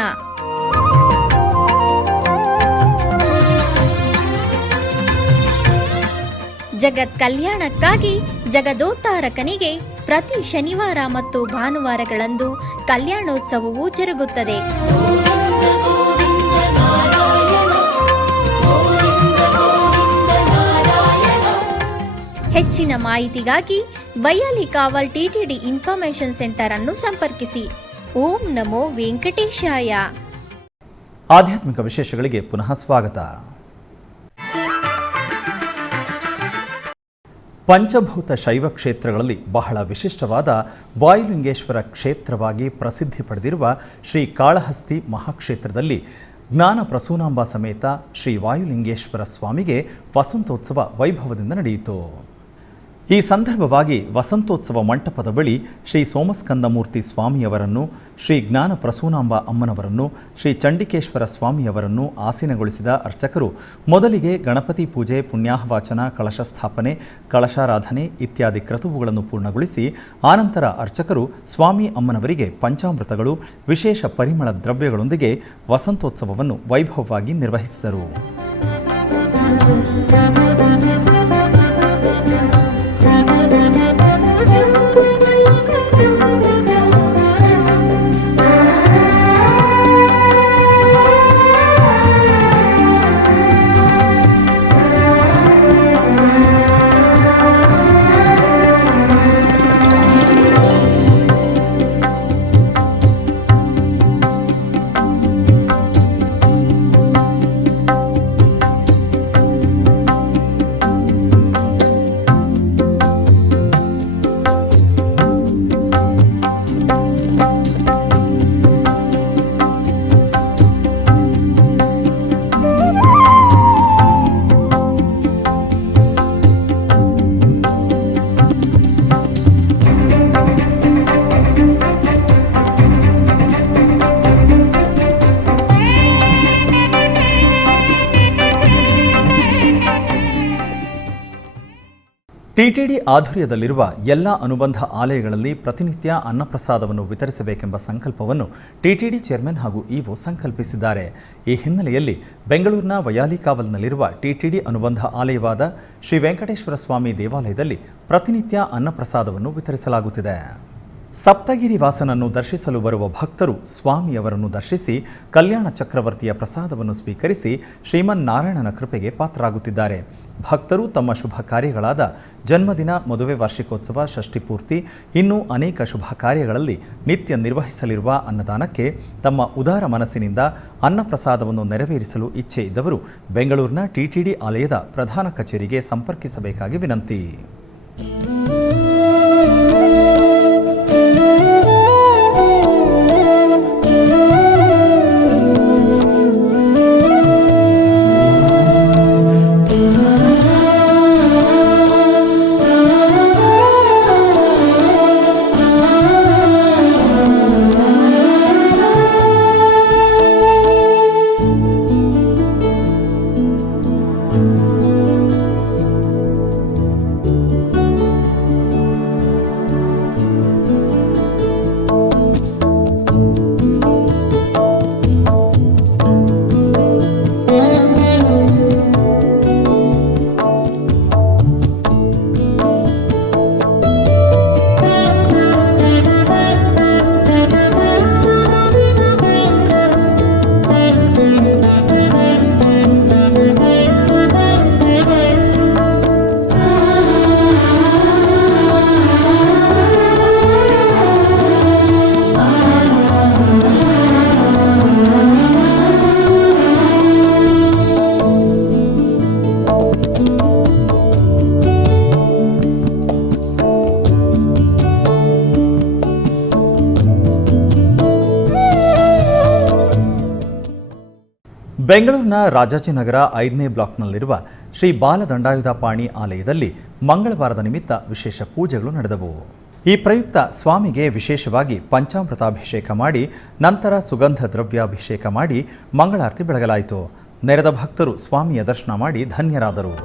ಜಗತ್ ಕಲ್ಯಾಣಕ್ಕಾಗಿ ಜಗದೋತ್ತಾರಕನಿಗೆ ಪ್ರತಿ ಶನಿವಾರ ಮತ್ತು ಭಾನುವಾರಗಳಂದು ಕಲ್ಯಾಣೋತ್ಸವವು ಜರುಗುತ್ತದೆ. ಹೆಚ್ಚಿನ ಮಾಹಿತಿಗಾಗಿ ವೈಯಾಲಿ ಕಾವಲ್ ಟಿಟಿಡಿ ಇನ್ಫಾರ್ಮೇಶನ್ ಸೆಂಟರ್ ಅನ್ನು ಸಂಪರ್ಕಿಸಿ. ಓಂ ನಮೋ ವೆಂಕಟೇಶಾಯ. ಆಧ್ಯಾತ್ಮಿಕ ವಿಶೇಷಗಳಿಗೆ ಪುನಃ ಸ್ವಾಗತ. ಪಂಚಭೂತ ಶೈವ ಕ್ಷೇತ್ರಗಳಲ್ಲಿ ಬಹಳ ವಿಶಿಷ್ಟವಾದ ವಾಯುಲಿಂಗೇಶ್ವರ ಕ್ಷೇತ್ರವಾಗಿ ಪ್ರಸಿದ್ಧಿ ಪಡೆದಿರುವ ಶ್ರೀ ಕಾಳಹಸ್ತಿ ಮಹಾಕ್ಷೇತ್ರದಲ್ಲಿ ಜ್ಞಾನ ಪ್ರಸೂನಾಂಬ ಸಮೇತ ಶ್ರೀ ವಾಯುಲಿಂಗೇಶ್ವರ ಸ್ವಾಮಿಗೆ ವಸಂತೋತ್ಸವ ವೈಭವದಿಂದ ನಡೆಯಿತು. ಈ ಸಂದರ್ಭವಾಗಿ ವಸಂತೋತ್ಸವ ಮಂಟಪದ ಬಳಿ ಶ್ರೀ ಸೋಮಸ್ಕಂದಮೂರ್ತಿ ಸ್ವಾಮಿಯವರನ್ನು, ಶ್ರೀ ಜ್ಞಾನ ಪ್ರಸೂನಾಂಬ ಅಮ್ಮನವರನ್ನು, ಶ್ರೀ ಚಂಡಿಕೇಶ್ವರ ಸ್ವಾಮಿಯವರನ್ನು ಆಸೀನಗೊಳಿಸಿದ ಅರ್ಚಕರು ಮೊದಲಿಗೆ ಗಣಪತಿ ಪೂಜೆ, ಪುಣ್ಯಾಹವಾಚನ, ಕಳಶ ಸ್ಥಾಪನೆ, ಕಳಶಾರಾಧನೆ ಇತ್ಯಾದಿ ಕ್ರತುವುಗಳನ್ನು ಪೂರ್ಣಗೊಳಿಸಿ ಆನಂತರ ಅರ್ಚಕರು ಸ್ವಾಮಿ ಅಮ್ಮನವರಿಗೆ ಪಂಚಾಮೃತಗಳು, ವಿಶೇಷ ಪರಿಮಳ ದ್ರವ್ಯಗಳೊಂದಿಗೆ ವಸಂತೋತ್ಸವವನ್ನು ವೈಭವವಾಗಿ ನಿರ್ವಹಿಸಿದರು. ಟಿಟಿಡಿ ಆಧ್ವರ್ಯದಲ್ಲಿರುವ ಎಲ್ಲ ಅನುಬಂಧ ಆಲಯಗಳಲ್ಲಿ ಪ್ರತಿನಿತ್ಯ ಅನ್ನಪ್ರಸಾದವನ್ನು ವಿತರಿಸಬೇಕೆಂಬ ಸಂಕಲ್ಪವನ್ನು ಟಿಟಿಡಿ ಚೇರ್ಮನ್ ಹಾಗೂ ಇಒ ಸಂಕಲ್ಪಿಸಿದ್ದಾರೆ. ಈ ಹಿನ್ನೆಲೆಯಲ್ಲಿ ಬೆಂಗಳೂರಿನ ವಯಾಲಿಕಾವಲ್ನಲ್ಲಿರುವ ಟಿಟಿಡಿ ಅನುಬಂಧ ಆಲಯವಾದ ಶ್ರೀ ವೆಂಕಟೇಶ್ವರ ಸ್ವಾಮಿ ದೇವಾಲಯದಲ್ಲಿ ಪ್ರತಿನಿತ್ಯ ಅನ್ನಪ್ರಸಾದವನ್ನು ವಿತರಿಸಲಾಗುತ್ತಿದೆ. ಸಪ್ತಗಿರಿ ವಾಸನನ್ನು ದರ್ಶಿಸಲು ಬರುವ ಭಕ್ತರು ಸ್ವಾಮಿಯವರನ್ನು ದರ್ಶಿಸಿ ಕಲ್ಯಾಣ ಚಕ್ರವರ್ತಿಯ ಪ್ರಸಾದವನ್ನು ಸ್ವೀಕರಿಸಿ ಶ್ರೀಮನ್ನಾರಾಯಣನ ಕೃಪೆಗೆ ಪಾತ್ರರಾಗುತ್ತಿದ್ದಾರೆ. ಭಕ್ತರು ತಮ್ಮ ಶುಭ ಕಾರ್ಯಗಳಾದ ಜನ್ಮದಿನ, ಮದುವೆ ವಾರ್ಷಿಕೋತ್ಸವ, ಷಷ್ಠಿಪೂರ್ತಿ ಇನ್ನೂ ಅನೇಕ ಶುಭ ಕಾರ್ಯಗಳಲ್ಲಿ ನಿತ್ಯ ನಿರ್ವಹಿಸಲಿರುವ ಅನ್ನದಾನಕ್ಕೆ ತಮ್ಮ ಉದಾರ ಮನಸ್ಸಿನಿಂದ ಅನ್ನಪ್ರಸಾದವನ್ನು ನೆರವೇರಿಸಲು ಇಚ್ಛೆ ಇದ್ದವರು ಬೆಂಗಳೂರಿನ ಟಿಟಿಡಿ ಆಲಯದ ಪ್ರಧಾನ ಕಚೇರಿಗೆ ಸಂಪರ್ಕಿಸಬೇಕಾಗಿ ವಿನಂತಿ. ಬೆಂಗಳೂರಿನ ರಾಜಾಜಿನಗರ 5ನೇ ಬ್ಲಾಕ್ನಲ್ಲಿರುವ ಶ್ರೀ ಬಾಲದಂಡಾಯುಧಪಾಣಿ ಆಲಯದಲ್ಲಿ ಮಂಗಳವಾರದ ನಿಮಿತ್ತ ವಿಶೇಷ ಪೂಜೆಗಳು ನಡೆದವು. ಈ ಪ್ರಯುಕ್ತ ಸ್ವಾಮಿಗೆ ವಿಶೇಷವಾಗಿ ಪಂಚಾಮೃತಾಭಿಷೇಕ ಮಾಡಿ ನಂತರ ಸುಗಂಧ ದ್ರವ್ಯಾಭಿಷೇಕ ಮಾಡಿ ಮಂಗಳಾರತಿ ಬೆಳಗಲಾಯಿತು. ನೆರೆದ ಭಕ್ತರು ಸ್ವಾಮಿಯ ದರ್ಶನ ಮಾಡಿ ಧನ್ಯರಾದರು.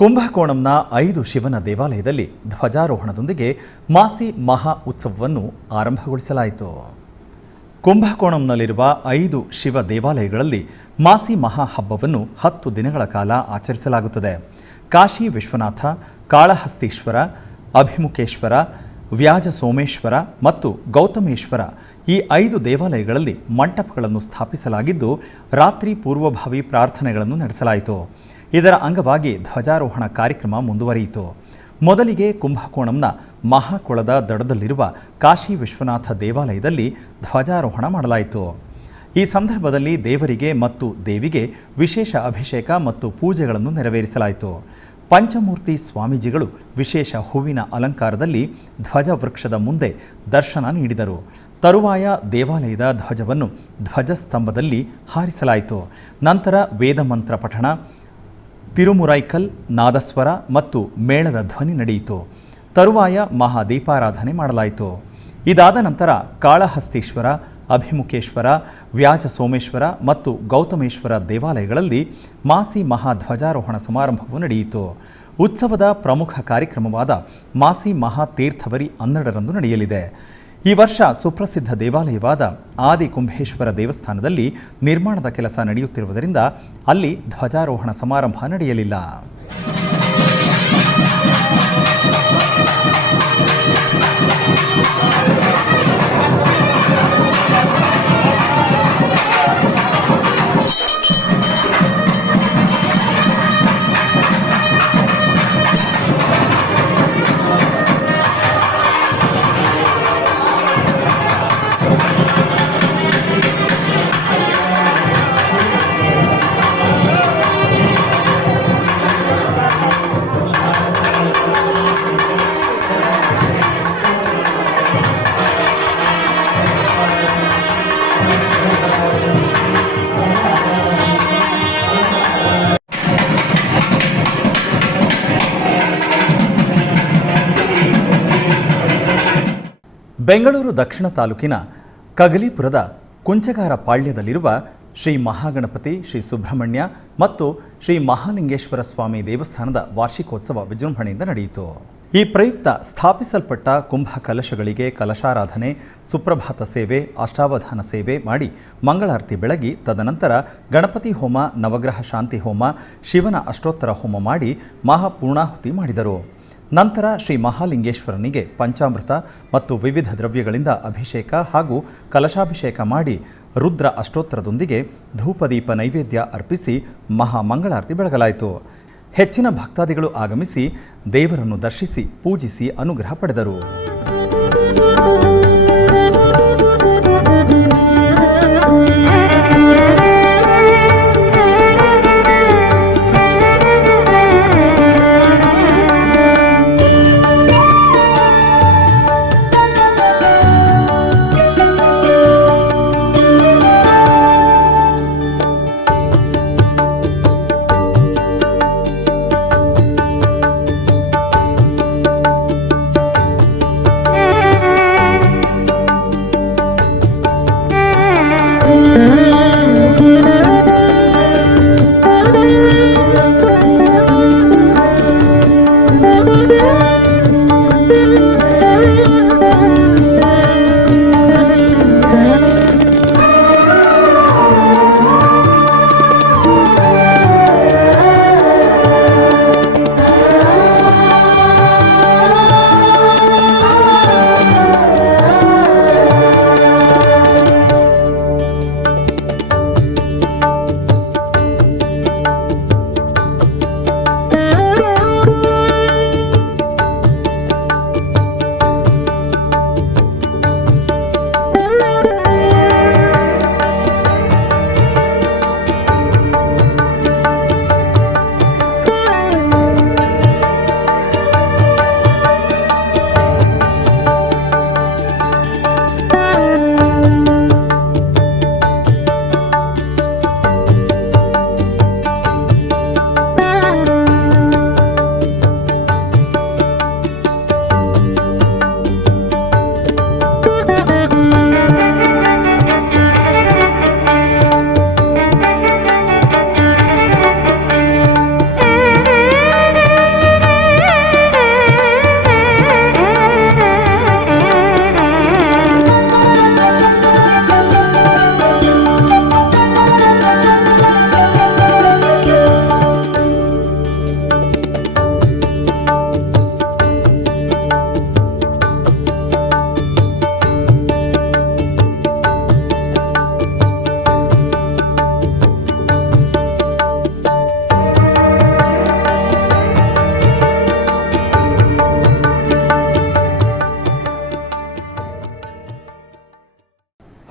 ಕುಂಭಕೋಣಂನ 5 ಶಿವನ ದೇವಾಲಯದಲ್ಲಿ ಧ್ವಜಾರೋಹಣದೊಂದಿಗೆ ಮಾಸಿ ಮಹಾ ಉತ್ಸವವನ್ನು ಆರಂಭಗೊಳಿಸಲಾಯಿತು. ಕುಂಭಕೋಣಂನಲ್ಲಿರುವ 5 ಶಿವ ದೇವಾಲಯಗಳಲ್ಲಿ ಮಾಸಿ ಮಹಾ ಹಬ್ಬವನ್ನು 10 ದಿನಗಳ ಕಾಲ ಆಚರಿಸಲಾಗುತ್ತದೆ. ಕಾಶಿ ವಿಶ್ವನಾಥ, ಕಾಳಹಸ್ತೀಶ್ವರ, ಅಭಿಮುಖೇಶ್ವರ, ವ್ಯಾಜ ಸೋಮೇಶ್ವರ ಮತ್ತು ಗೌತಮೇಶ್ವರ ಈ 5 ದೇವಾಲಯಗಳಲ್ಲಿ ಮಂಟಪಗಳನ್ನು ಸ್ಥಾಪಿಸಲಾಗಿದ್ದು ರಾತ್ರಿ ಪೂರ್ವಭಾವಿ ಪ್ರಾರ್ಥನೆಗಳನ್ನು ನಡೆಸಲಾಯಿತು. ಇದರ ಅಂಗವಾಗಿ ಧ್ವಜಾರೋಹಣ ಕಾರ್ಯಕ್ರಮ ಮುಂದುವರಿಯಿತು. ಮೊದಲಿಗೆ ಕುಂಭಕೋಣಂನ ಮಹಾಕೊಳದ ದಡದಲ್ಲಿರುವ ಕಾಶಿ ವಿಶ್ವನಾಥ ದೇವಾಲಯದಲ್ಲಿ ಧ್ವಜಾರೋಹಣ ಮಾಡಲಾಯಿತು. ಈ ಸಂದರ್ಭದಲ್ಲಿ ದೇವರಿಗೆ ಮತ್ತು ದೇವಿಗೆ ವಿಶೇಷ ಅಭಿಷೇಕ ಮತ್ತು ಪೂಜೆಗಳನ್ನು ನೆರವೇರಿಸಲಾಯಿತು. ಪಂಚಮೂರ್ತಿ ಸ್ವಾಮೀಜಿಗಳು ವಿಶೇಷ ಹೂವಿನ ಅಲಂಕಾರದಲ್ಲಿ ಧ್ವಜ ವೃಕ್ಷದ ಮುಂದೆ ದರ್ಶನ ನೀಡಿದರು. ತರುವಾಯ ದೇವಾಲಯದ ಧ್ವಜವನ್ನು ಧ್ವಜಸ್ತಂಭದಲ್ಲಿ ಹಾರಿಸಲಾಯಿತು. ನಂತರ ವೇದಮಂತ್ರ ಪಠಣ, ತಿರುಮುರೈಕಲ್, ನಾದಸ್ವರ ಮತ್ತು ಮೇಳದ ಧ್ವನಿ ನಡೆಯಿತು. ತರುವಾಯ ಮಹಾದೀಪಾರಾಧನೆ ಮಾಡಲಾಯಿತು. ಇದಾದ ನಂತರ ಕಾಳಹಸ್ತೀಶ್ವರ, ಅಭಿಮುಖೇಶ್ವರ, ವ್ಯಾಜ ಸೋಮೇಶ್ವರ ಮತ್ತು ಗೌತಮೇಶ್ವರ ದೇವಾಲಯಗಳಲ್ಲಿ ಮಾಸಿ ಮಹಾಧ್ವಜಾರೋಹಣ ಸಮಾರಂಭವು ನಡೆಯಿತು. ಉತ್ಸವದ ಪ್ರಮುಖ ಕಾರ್ಯಕ್ರಮವಾದ ಮಾಸಿ ಮಹಾತೀರ್ಥವರಿ 12ರಂದು ನಡೆಯಲಿದೆ. ಈ ವರ್ಷ ಸುಪ್ರಸಿದ್ಧ ದೇವಾಲಯವಾದ ಆದಿಕುಂಭೇಶ್ವರ ದೇವಸ್ಥಾನದಲ್ಲಿ ನಿರ್ಮಾಣದ ಕೆಲಸ ನಡೆಯುತ್ತಿರುವುದರಿಂದ ಅಲ್ಲಿ ಧ್ವಜಾರೋಹಣ ಸಮಾರಂಭ ನಡೆಯಲಿಲ್ಲ. ಬೆಂಗಳೂರು ದಕ್ಷಿಣ ತಾಲೂಕಿನ ಕಗಲೀಪುರದ ಕುಂಚಗಾರ ಪಾಳ್ಯದಲ್ಲಿರುವ ಶ್ರೀ ಮಹಾಗಣಪತಿ, ಶ್ರೀ ಸುಬ್ರಹ್ಮಣ್ಯ ಮತ್ತು ಶ್ರೀ ಮಹಾಲಿಂಗೇಶ್ವರ ಸ್ವಾಮಿ ದೇವಸ್ಥಾನದ ವಾರ್ಷಿಕೋತ್ಸವ ವಿಜೃಂಭಣೆಯಿಂದ ನಡೆಯಿತು. ಈ ಪ್ರಯುಕ್ತ ಸ್ಥಾಪಿಸಲ್ಪಟ್ಟ ಕುಂಭ ಕಲಶಗಳಿಗೆ ಕಲಶಾರಾಧನೆ, ಸುಪ್ರಭಾತ ಸೇವೆ, ಅಷ್ಟಾವಧಾನ ಸೇವೆ ಮಾಡಿ ಮಂಗಳಾರತಿ ಬೆಳಗಿ ತದನಂತರ ಗಣಪತಿ ಹೋಮ, ನವಗ್ರಹ ಶಾಂತಿ ಹೋಮ, ಶಿವನ ಅಷ್ಟೋತ್ತರ ಹೋಮ ಮಾಡಿ ಮಹಾಪೂರ್ಣಾಹುತಿ ಮಾಡಿದರು. ನಂತರ ಶ್ರೀ ಮಹಾಲಿಂಗೇಶ್ವರನಿಗೆ ಪಂಚಾಮೃತ ಮತ್ತು ವಿವಿಧ ದ್ರವ್ಯಗಳಿಂದ ಅಭಿಷೇಕ ಹಾಗೂ ಕಲಶಾಭಿಷೇಕ ಮಾಡಿ ರುದ್ರ ಅಷ್ಟೋತ್ತರದೊಂದಿಗೆ ಧೂಪದೀಪ ನೈವೇದ್ಯ ಅರ್ಪಿಸಿ ಮಹಾಮಂಗಳಾರತಿ ಬೆಳಗಲಾಯಿತು. ಹೆಚ್ಚಿನ ಭಕ್ತಾದಿಗಳು ಆಗಮಿಸಿ ದೇವರನ್ನು ದರ್ಶಿಸಿ ಪೂಜಿಸಿ ಅನುಗ್ರಹ ಪಡೆದರು.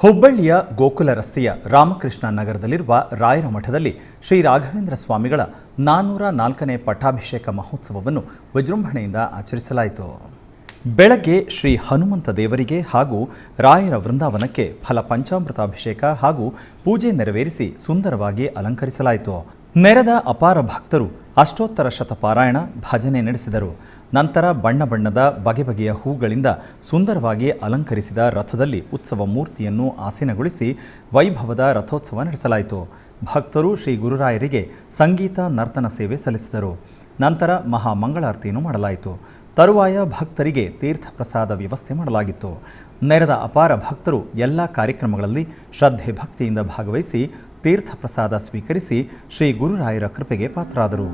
ಹುಬ್ಬಳ್ಳಿಯ ಗೋಕುಲ ರಸ್ತೆಯ ರಾಮಕೃಷ್ಣ ನಗರದಲ್ಲಿರುವ ರಾಯರ ಮಠದಲ್ಲಿ ಶ್ರೀ ರಾಘವೇಂದ್ರ ಸ್ವಾಮಿಗಳ 404ನೇ ಪಟ್ಟಾಭಿಷೇಕ ಮಹೋತ್ಸವವನ್ನು ವಿಜೃಂಭಣೆಯಿಂದ ಆಚರಿಸಲಾಯಿತು. ಬೆಳಗ್ಗೆ ಶ್ರೀ ಹನುಮಂತ ದೇವರಿಗೆ ಹಾಗೂ ರಾಯರ ವೃಂದಾವನಕ್ಕೆ ಫಲ ಪಂಚಾಮೃತಾಭಿಷೇಕ ಹಾಗೂ ಪೂಜೆ ನೆರವೇರಿಸಿ ಸುಂದರವಾಗಿ ಅಲಂಕರಿಸಲಾಯಿತು. ನೆರೆದ ಅಪಾರ ಭಕ್ತರು ಅಷ್ಟೋತ್ತರ ಶತಪಾರಾಯಣ ಭಜನೆ ನಡೆಸಿದರು. ನಂತರ ಬಣ್ಣ ಬಣ್ಣದ ಬಗೆ ಬಗೆಯ ಹೂಗಳಿಂದ ಸುಂದರವಾಗಿ ಅಲಂಕರಿಸಿದ ರಥದಲ್ಲಿ ಉತ್ಸವ ಮೂರ್ತಿಯನ್ನು ಆಸೀನಗೊಳಿಸಿ ವೈಭವದ ರಥೋತ್ಸವ ನಡೆಸಲಾಯಿತು. ಭಕ್ತರು ಶ್ರೀ ಗುರುರಾಯರಿಗೆ ಸಂಗೀತ ನರ್ತನ ಸೇವೆ ಸಲ್ಲಿಸಿದರು. ನಂತರ ಮಹಾಮಂಗಳಾರತಿಯನ್ನು ಮಾಡಲಾಯಿತು. ತರುವಾಯ ಭಕ್ತರಿಗೆ ತೀರ್ಥ ಪ್ರಸಾದ ವ್ಯವಸ್ಥೆ ಮಾಡಲಾಗಿತ್ತು. ನೆರೆದ ಅಪಾರ ಭಕ್ತರು ಎಲ್ಲ ಕಾರ್ಯಕ್ರಮಗಳಲ್ಲಿ ಶ್ರದ್ಧೆ ಭಕ್ತಿಯಿಂದ ಭಾಗವಹಿಸಿ ತೀರ್ಥ ಪ್ರಸಾದ ಸ್ವೀಕರಿಸಿ ಶ್ರೀ ಗುರುರಾಯರ ಕೃಪೆಗೆ ಪಾತ್ರರಾದರು.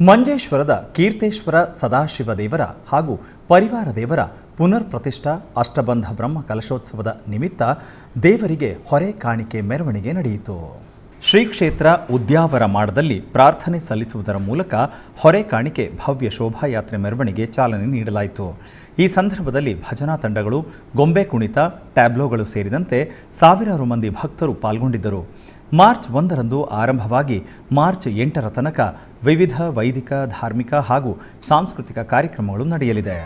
ಮಂಜೇಶ್ವರದ ಕೀರ್ತೇಶ್ವರ ಸದಾಶಿವ ದೇವರ ಹಾಗೂ ಪರಿವಾರ ದೇವರ ಪುನರ್ ಪ್ರತಿಷ್ಠಾ ಅಷ್ಟಬಂಧ ಬ್ರಹ್ಮ ಕಲಶೋತ್ಸವದ ನಿಮಿತ್ತ ದೇವರಿಗೆ ಹೊರೆ ಕಾಣಿಕೆ ಮೆರವಣಿಗೆ ನಡೆಯಿತು. ಶ್ರೀ ಕ್ಷೇತ್ರ ಉದ್ಯಾವರ ಮಾಡದಲ್ಲಿ ಪ್ರಾರ್ಥನೆ ಸಲ್ಲಿಸುವುದರ ಮೂಲಕ ಹೊರೆ ಕಾಣಿಕೆ ಭವ್ಯ ಶೋಭಾಯಾತ್ರೆ ಮೆರವಣಿಗೆ ಚಾಲನೆ ನೀಡಲಾಯಿತು. ಈ ಸಂದರ್ಭದಲ್ಲಿ ಭಜನಾ ತಂಡಗಳು, ಗೊಂಬೆ ಕುಣಿತ, ಟ್ಯಾಬ್ಲೋಗಳು ಸೇರಿದಂತೆ ಸಾವಿರಾರು ಮಂದಿ ಭಕ್ತರು ಪಾಲ್ಗೊಂಡಿದ್ದರು. ಮಾರ್ಚ್ 1ರಂದು ಆರಂಭವಾಗಿ ಮಾರ್ಚ್ 8ರ ತನಕ ವಿವಿಧ ವೈದಿಕ, ಧಾರ್ಮಿಕ ಹಾಗೂ ಸಾಂಸ್ಕೃತಿಕ ಕಾರ್ಯಕ್ರಮಗಳು ನಡೆಯಲಿದೆ.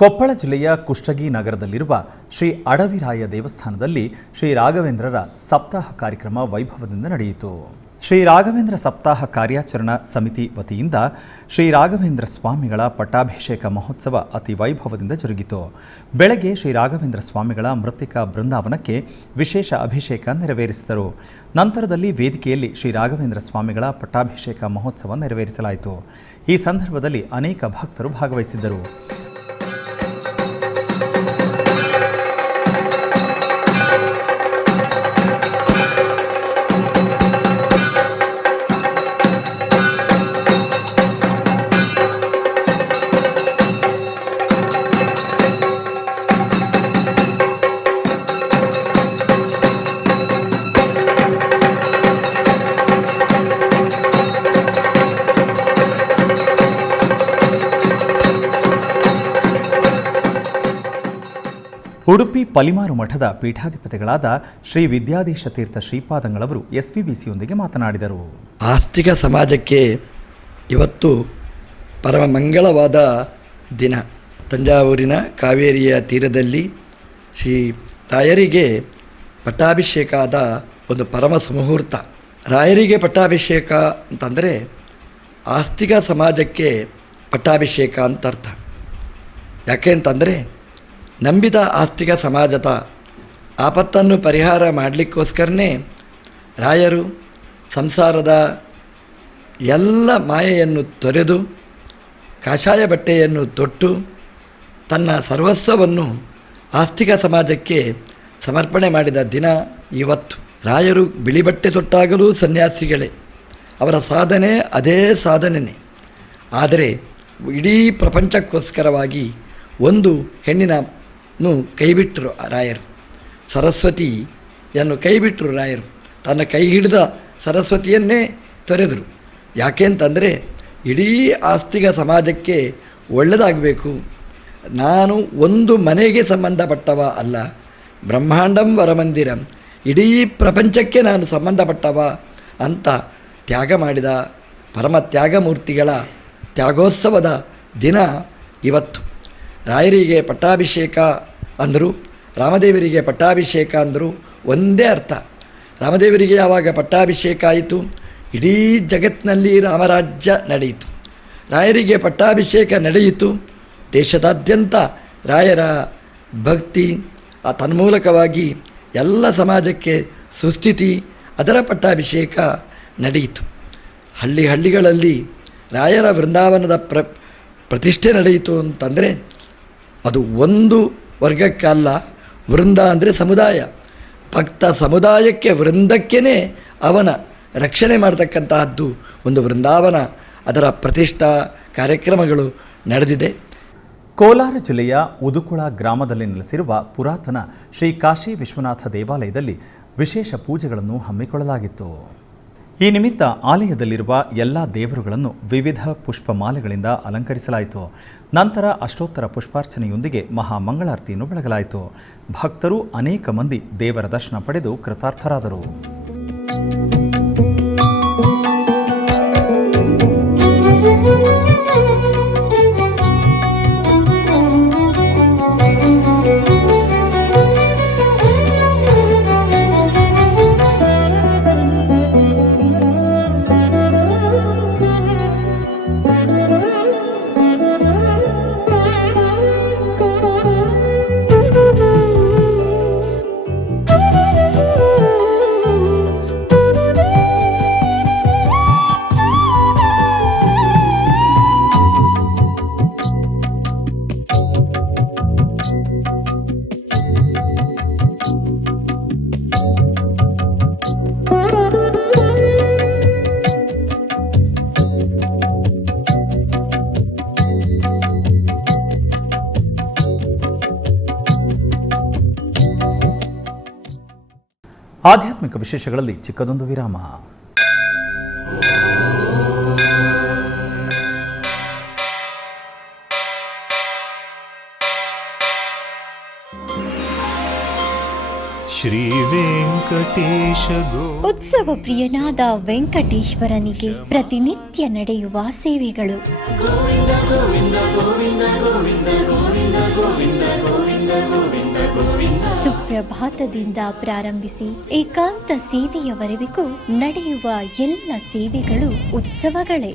ಕೊಪ್ಪಳ ಜಿಲ್ಲೆಯ ಕುಷ್ಟಗಿ ನಗರದಲ್ಲಿರುವ ಶ್ರೀ ಅಡವಿರಾಯ ದೇವಸ್ಥಾನದಲ್ಲಿ ಶ್ರೀ ರಾಘವೇಂದ್ರರ ಸಪ್ತಾಹ ಕಾರ್ಯಕ್ರಮ ವೈಭವದಿಂದ ನಡೆಯಿತು. ಶ್ರೀ ರಾಘವೇಂದ್ರ ಸಪ್ತಾಹ ಕಾರ್ಯಾಚರಣಾ ಸಮಿತಿ ವತಿಯಿಂದ ಶ್ರೀ ರಾಘವೇಂದ್ರ ಸ್ವಾಮಿಗಳ ಪಟ್ಟಾಭಿಷೇಕ ಮಹೋತ್ಸವ ಅತಿ ವೈಭವದಿಂದ ಜರುಗಿತು. ಬೆಳಗ್ಗೆ ಶ್ರೀ ರಾಘವೇಂದ್ರ ಸ್ವಾಮಿಗಳ ಮೃತ್ತಿಕಾ ಬೃಂದಾವನಕ್ಕೆ ವಿಶೇಷ ಅಭಿಷೇಕ ನೆರವೇರಿಸಿದರು. ನಂತರದಲ್ಲಿ ವೇದಿಕೆಯಲ್ಲಿ ಶ್ರೀ ರಾಘವೇಂದ್ರ ಸ್ವಾಮಿಗಳ ಪಟ್ಟಾಭಿಷೇಕ ಮಹೋತ್ಸವ ನೆರವೇರಿಸಲಾಯಿತು. ಈ ಸಂದರ್ಭದಲ್ಲಿ ಅನೇಕ ಭಕ್ತರು ಭಾಗವಹಿಸಿದ್ದರು. ಉಡುಪಿ ಪಲಿಮಾರು ಮಠದ ಪೀಠಾಧಿಪತಿಗಳಾದ ಶ್ರೀ ವಿದ್ಯಾಧೀಶ ತೀರ್ಥ ಶ್ರೀಪಾದಂಗಳವರು ಎಸ್ವಿಬಿಸಿಯೊಂದಿಗೆ ಮಾತನಾಡಿದರು. ಆಸ್ತಿಕ ಸಮಾಜಕ್ಕೆ ಇವತ್ತು ಪರಮ ಮಂಗಳವಾದ ದಿನ. ತಂಜಾವೂರಿನ ಕಾವೇರಿಯ ತೀರದಲ್ಲಿ ಶ್ರೀ ರಾಯರಿಗೆ ಪಟ್ಟಾಭಿಷೇಕ ಆದ ಒಂದು ಪರಮ ಸುಮುಹೂರ್ತ. ರಾಯರಿಗೆ ಪಟ್ಟಾಭಿಷೇಕ ಅಂತಂದರೆ ಆಸ್ತಿಕ ಸಮಾಜಕ್ಕೆ ಪಟ್ಟಾಭಿಷೇಕ ಅಂತ ಅರ್ಥ. ಯಾಕೆ ಅಂತಂದರೆ ನಂಬಿದ ಆಸ್ತಿಕ ಸಮಾಜದ ಆಪತ್ತನ್ನು ಪರಿಹಾರ ಮಾಡಲಿಕ್ಕೋಸ್ಕರನೇ ರಾಯರು ಸಂಸಾರದ ಎಲ್ಲ ಮಾಯೆಯನ್ನು ತೊರೆದು ಕಾಷಾಯ ಬಟ್ಟೆಯನ್ನು ತೊಟ್ಟು ತನ್ನ ಸರ್ವಸ್ವವನ್ನು ಆಸ್ತಿಕ ಸಮಾಜಕ್ಕೆ ಸಮರ್ಪಣೆ ಮಾಡಿದ ದಿನ ಇವತ್ತು. ರಾಯರು ಬಿಳಿ ಬಟ್ಟೆ ತೊಟ್ಟಾಗಲೂ ಸನ್ಯಾಸಿಗಳೇ, ಅವರ ಸಾಧನೆ ಅದೇ ಸಾಧನೆಯೇ. ಆದರೆ ಇಡೀ ಪ್ರಪಂಚಕ್ಕೋಸ್ಕರವಾಗಿ ಒಂದು ಹೆಣ್ಣಿನನ್ನು ಕೈಬಿಟ್ಟರು ರಾಯರು. ಸರಸ್ವತಿಯನ್ನು ಕೈಬಿಟ್ಟರು ರಾಯರು. ತನ್ನ ಕೈ ಹಿಡಿದ ಸರಸ್ವತಿಯನ್ನೇ ತೊರೆದರು. ಯಾಕೆ ಅಂತಂದರೆ ಇಡೀ ಆಸ್ತಿಕ ಸಮಾಜಕ್ಕೆ ಒಳ್ಳೆಯದಾಗಬೇಕು, ನಾನು ಒಂದು ಮನೆಗೆ ಸಂಬಂಧಪಟ್ಟವ ಅಲ್ಲ, ಬ್ರಹ್ಮಾಂಡಂ ವರಮಂದಿರಂ, ಇಡೀ ಪ್ರಪಂಚಕ್ಕೆ ನಾನು ಸಂಬಂಧಪಟ್ಟವ ಅಂತ ತ್ಯಾಗ ಮಾಡಿದ ಪರಮ ತ್ಯಾಗಮೂರ್ತಿಗಳ ತ್ಯಾಗೋತ್ಸವದ ದಿನ ಇವತ್ತು. ರಾಯರಿಗೆ ಪಟ್ಟಾಭಿಷೇಕ ಅಂದರು, ರಾಮದೇವರಿಗೆ ಪಟ್ಟಾಭಿಷೇಕ ಅಂದರು, ಒಂದೇ ಅರ್ಥ. ರಾಮದೇವರಿಗೆ ಯಾವಾಗ ಪಟ್ಟಾಭಿಷೇಕ ಆಯಿತು, ಇಡೀ ಜಗತ್ತಿನಲ್ಲಿ ರಾಮರಾಜ್ಯ ನಡೆಯಿತು. ರಾಯರಿಗೆ ಪಟ್ಟಾಭಿಷೇಕ ನಡೆಯಿತು, ದೇಶದಾದ್ಯಂತ ರಾಯರ ಭಕ್ತಿ ತನ್ಮೂಲಕವಾಗಿ ಎಲ್ಲ ಸಮಾಜಕ್ಕೆ ಸುಸ್ಥಿತಿ, ಅದರ ಪಟ್ಟಾಭಿಷೇಕ ನಡೆಯಿತು. ಹಳ್ಳಿಗಳಲ್ಲಿ ರಾಯರ ವೃಂದಾವನದ ಪ್ರತಿಷ್ಠೆ ನಡೆಯಿತು ಅಂತಂದರೆ ಅದು ಒಂದು ವರ್ಗಕ್ಕಲ್ಲ. ವೃಂದ ಅಂದರೆ ಸಮುದಾಯ, ಭಕ್ತ ಸಮುದಾಯಕ್ಕೆ, ವೃಂದಕ್ಕೇ ಅವನ ರಕ್ಷಣೆ ಮಾಡತಕ್ಕಂತಹದ್ದು ಒಂದು ವೃಂದಾವನ. ಅದರ ಪ್ರತಿಷ್ಠಾ ಕಾರ್ಯಕ್ರಮಗಳು ನಡೆದಿದೆ. ಕೋಲಾರ ಜಿಲ್ಲೆಯ ಉದುಕುಳ ಗ್ರಾಮದಲ್ಲಿ ನೆಲೆಸಿರುವ ಪುರಾತನ ಶ್ರೀ ಕಾಶಿ ವಿಶ್ವನಾಥ ದೇವಾಲಯದಲ್ಲಿ ವಿಶೇಷ ಪೂಜೆಗಳನ್ನು ಹಮ್ಮಿಕೊಳ್ಳಲಾಗಿತ್ತು. ಈ ನಿಮಿತ್ತ ಆಲಯದಲ್ಲಿರುವ ಎಲ್ಲ ದೇವರುಗಳನ್ನು ವಿವಿಧ ಪುಷ್ಪಮಾಲೆಗಳಿಂದ ಅಲಂಕರಿಸಲಾಯಿತು. ನಂತರ ಅಷ್ಟೋತ್ತರ ಪುಷ್ಪಾರ್ಚನೆಯೊಂದಿಗೆ ಮಹಾಮಂಗಳಾರತಿಯನ್ನು ಬೆಳಗಲಾಯಿತು. ಭಕ್ತರು ಅನೇಕ ಮಂದಿ ದೇವರ ದರ್ಶನ ಪಡೆದು ಕೃತಾರ್ಥರಾದರು. ಆಧ್ಯಾತ್ಮಿಕ ವಿಶೇಷಗಳಲ್ಲಿ ಚಿಕ್ಕದೊಂದು ವಿರಾಮ. ಶ್ರೀ ವೆಂಕಟೇಶ ವೆಂಕಟೇಶ ಉತ್ಸವ ಪ್ರಿಯನಾದ ವೆಂಕಟೇಶ್ವರನಿಗೆ ಪ್ರತಿನಿತ್ಯ ನಡೆಯುವ ಸೇವೆಗಳು. ಸುಪ್ರಭಾತದಿಂದ ಪ್ರಾರಂಭಿಸಿ ಏಕಾಂತ ಸೇವೆಯವರೆಗೂ ನಡೆಯುವ ಎಲ್ಲ ಸೇವೆಗಳು ಉತ್ಸವಗಳೇ.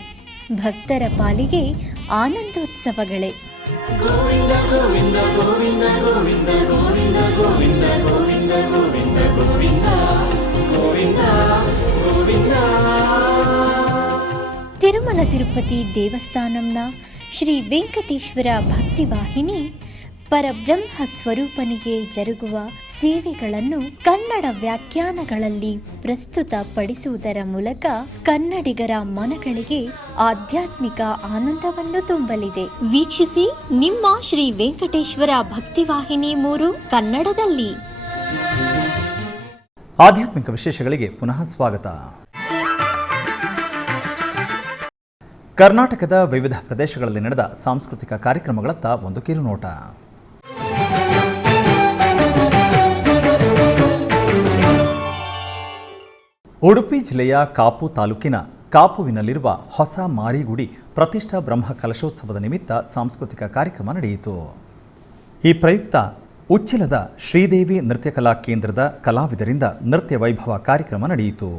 ಭಕ್ತರ ಪಾಲಿಗೆ ಆನಂದೋತ್ಸವಗಳೇ. ತಿರುಮಲ ತಿರುಪತಿ ದೇವಸ್ಥಾನಂನ ಶ್ರೀ ವೆಂಕಟೇಶ್ವರ ಭಕ್ತಿವಾಹಿನಿ ಪರಬ್ರಹ್ಮ ಸ್ವರೂಪನಿಗೆ ಜರುಗುವ ಸೇವೆಗಳನ್ನು ಕನ್ನಡ ವ್ಯಾಖ್ಯಾನಗಳಲ್ಲಿ ಪ್ರಸ್ತುತಪಡಿಸುವುದರ ಮೂಲಕ ಕನ್ನಡಿಗರ ಮನಗಳಿಗೆ ಆಧ್ಯಾತ್ಮಿಕ ಆನಂದವನ್ನು ತುಂಬಲಿದೆ. ವೀಕ್ಷಿಸಿ ನಿಮ್ಮ ಶ್ರೀ ವೆಂಕಟೇಶ್ವರ ಭಕ್ತಿವಾಹಿನಿ 3 ಕನ್ನಡದಲ್ಲಿ. ಆಧ್ಯಾತ್ಮಿಕ ವಿಶೇಷಗಳಿಗೆ ಪುನಃ ಸ್ವಾಗತ. ಕರ್ನಾಟಕದ ವಿವಿಧ ಪ್ರದೇಶಗಳಲ್ಲಿ ನಡೆದ ಸಾಂಸ್ಕೃತಿಕ ಕಾರ್ಯಕ್ರಮಗಳತ್ತ ಒಂದು ಕಿರುನೋಟ. ಉಡುಪಿ ಜಿಲ್ಲೆಯ ಕಾಪು ತಾಲೂಕಿನ ಕಾಪುವಿನಲ್ಲಿರುವ ಹೊಸ ಮಾರಿಗುಡಿ ಪ್ರತಿಷ್ಠಾ ಬ್ರಹ್ಮ ಕಲಶೋತ್ಸವದ ನಿಮಿತ್ತ ಸಾಂಸ್ಕೃತಿಕ ಕಾರ್ಯಕ್ರಮ ನಡೆಯಿತು. ಈ ಪ್ರಯುಕ್ತ ಉಚ್ಚಿಲದ ಶ್ರೀದೇವಿ ನೃತ್ಯ ಕಲಾ ಕೇಂದ್ರದ ಕಲಾವಿದರಿಂದ ನೃತ್ಯ ವೈಭವ ಕಾರ್ಯಕ್ರಮ ನಡೆಯಿತು.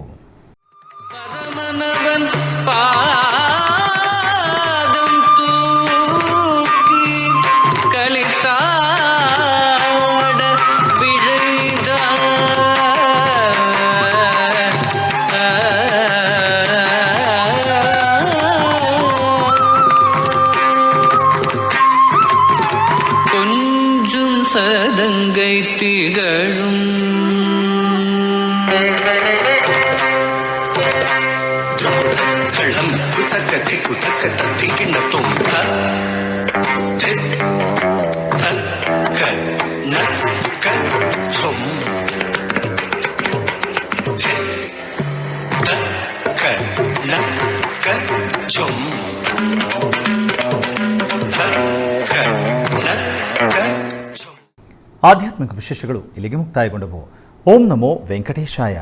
ಆಧ್ಯಾತ್ಮಿಕ ವಿಶೇಷಗಳು ಇಲ್ಲಿಗೆ ಮುಕ್ತಾಯಗೊಂಡವು. ಓಂ ನಮೋ ವೆಂಕಟೇಶಾಯ.